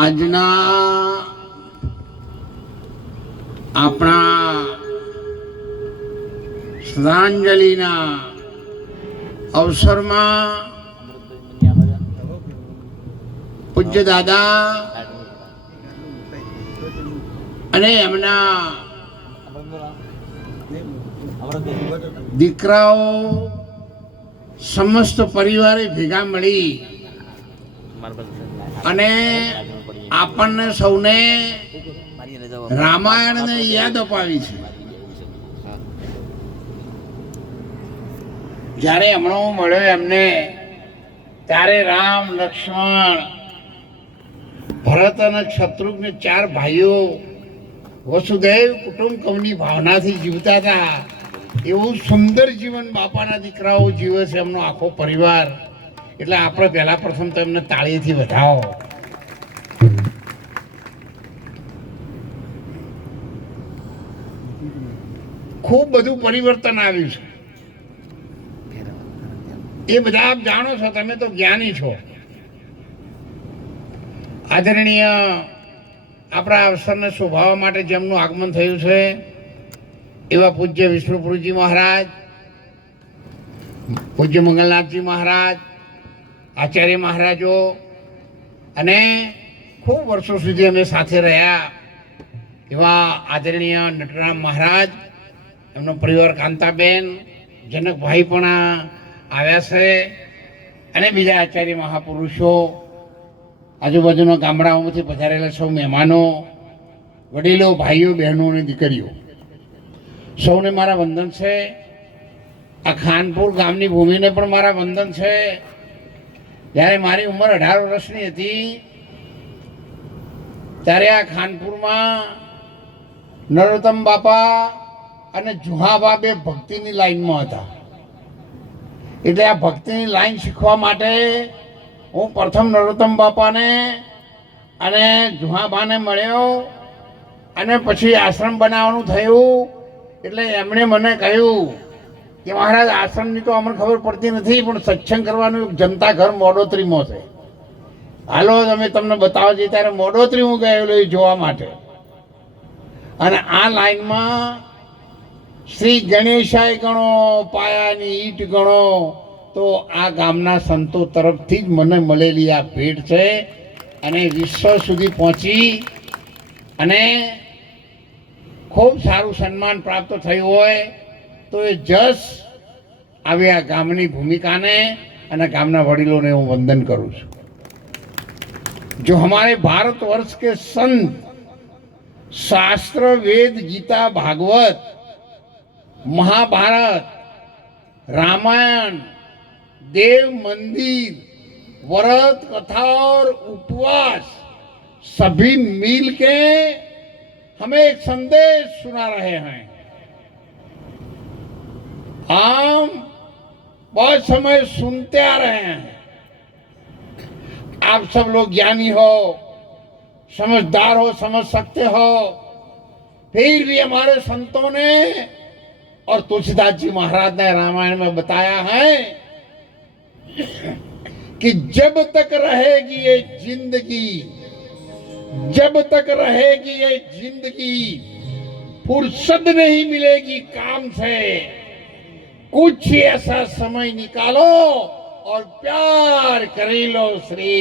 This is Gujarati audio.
આજના આપણા શ્રદ્ધાંજલિના અવસરમાં પૂજ્ય દાદા અને એમના દીકરાઓ સમસ્ત પરિવારે ભેગા મળી અને આપણને સૌને રામાયણને યાદ અપાવી છે. જ્યારે હમણાં મળ્યો એમને ત્યારે રામ, લક્ષ્મણ, ભરત અને શત્રુઘ્ન ચાર ભાઈઓ વસુદેવ કુટુંબકમની ભાવનાથી જીવતા હતા. એવું સુંદર જીવન બાપાના દીકરાઓ જીવે છે, એમનો આખો પરિવાર. એટલે આપણે પહેલા પ્રથમ તો એમને તાળીથી વધાવો. ખૂબ બધું પરિવર્તન આવ્યું છે, એ બધા આપ જાણો છો, તમે તો જ્ઞાની છો. આદરણીય આપણા અવસરને શોભાવવા માટે જેમનું આગમન થયું છે એવા પૂજ્ય વિષ્ણુપુરજી મહારાજ, પૂજ્ય મંગલનાથજી મહારાજ, આચાર્ય મહારાજો અને ખૂબ વર્ષો સુધી અમે સાથે રહ્યા એવા આદરણીય નટરામ મહારાજ, એમનો પરિવાર કાંતાબેન, જનકભાઈ પણ આવ્યા છે અને બીજા આચાર્ય મહાપુરુષો, આજુબાજુના ગામડાઓમાંથી પધારેલા સૌ મહેમાનો, વડીલો, ભાઈઓ, બહેનો અને દીકરીઓ, સૌને મારા વંદન છે. આ ખાનપુર ગામની ભૂમિને પણ મારા વંદન છે. જ્યારે મારી ઉંમર 18 વર્ષની હતી ત્યારે આ ખાનપુરમાં નરોત્તમ બાપા અને જુહાબા બે ભક્તિની લાઈનમાં હતા. એટલે આ ભક્તિની લાઈન શીખવા માટે હું પ્રથમ નરોત્તમ બાપાને અને જુહાબાને મળ્યો અને પછી આશ્રમ બનાવવાનું થયું. એટલે એમણે મને કહ્યું કે મહારાજ, આશ્રમની તો અમને ખબર પડતી નથી, પણ સત્સંગ કરવાનું જનતા ઘર મોડોતરીમાં છે, હાલો તમે તમને બતાવો છીએ. ત્યારે મોડોતરી હું ગયેલો એ જોવા માટે. અને આ લાઈનમાં શ્રી ગણેશાય ગણો, પાયાની ઈટ ગણો, તો આ ગામના સંતો તરફથી જ મને મળેલી આ ભેટ છે. અને વિશ્વ સુધી પહોંચી અને ખૂબ સારું સન્માન પ્રાપ્ત થયું હોય તો એ જસ આવી આ ગામની ભૂમિકાને અને ગામના વડીલોને હું વંદન કરું છું. जो हमारे भारतवर्ष के संत शास्त्र, वेद, गीता, भागवत, महाभारत, रामायण, देव मंदिर, व्रत, कथा और उपवास सभी मिल के हमें एक संदेश सुना रहे हैं. हम बहुत समय सुनते आ रहे हैं. आप सब लोग ज्ञानी हो, समझदार हो, समझ सकते हो. फिर भी हमारे संतों ने और तुलसीदास जी महाराज ने रामायण में बताया है कि जब तक रहेगी ये जिंदगी, जब तक रहेगी ये जिंदगी, फुर्सत नहीं मिलेगी काम से. कुछ ऐसा समय निकालो और प्यार कर लो श्री